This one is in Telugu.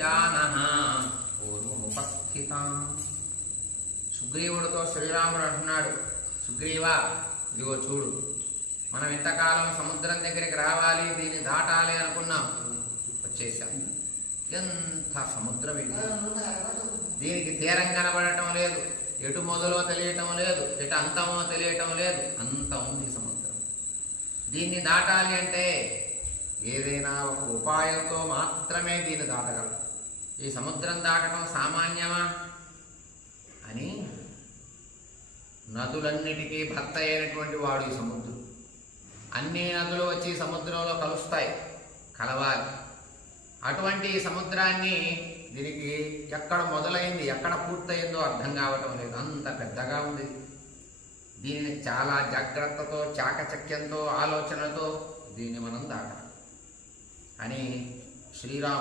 జానః పూర్వముపస్థితాం. సుగ్రీవుడితో శ్రీరాముడు అంటున్నాడు, సుగ్రీవా ఇదిగో చూడు, మనం ఇంతకాలం సముద్రం దగ్గరికి రావాలి, దీన్ని దాటాలి అనుకున్నాం, వచ్చేసాం. ఎంత సముద్రం ఇది! దీనికి తీరం కనబడటం లేదు, ఎటు మొదలో తెలియటం లేదు, ఎటు అంతమో తెలియటం లేదు, అంత ఉంది సముద్రం. దీన్ని దాటాలి అంటే ఏదైనా ఒక ఉపాయంతో మాత్రమే దీన్ని దాటగలం. ఈ సముద్రం దాటడం సామాన్యమా అని నదులన్నిటికీ భర్త అయినటువంటి వాడు ఈ సముద్రం. అన్ని నదులు వచ్చి సముద్రంలో కలుస్తాయి, కలవాలి. అటువంటి సముద్రాన్ని దీనికి ఎక్కడ మొదలైంది ఎక్కడ పూర్తయిందో అర్థం కావటం లేదు, అంత పెద్దగా ఉంది. దీనిని చాలా జాగ్రత్తతో చాకచక్యంతో ఆలోచనతో దీన్ని మనం దాటాలి అని శ్రీరామ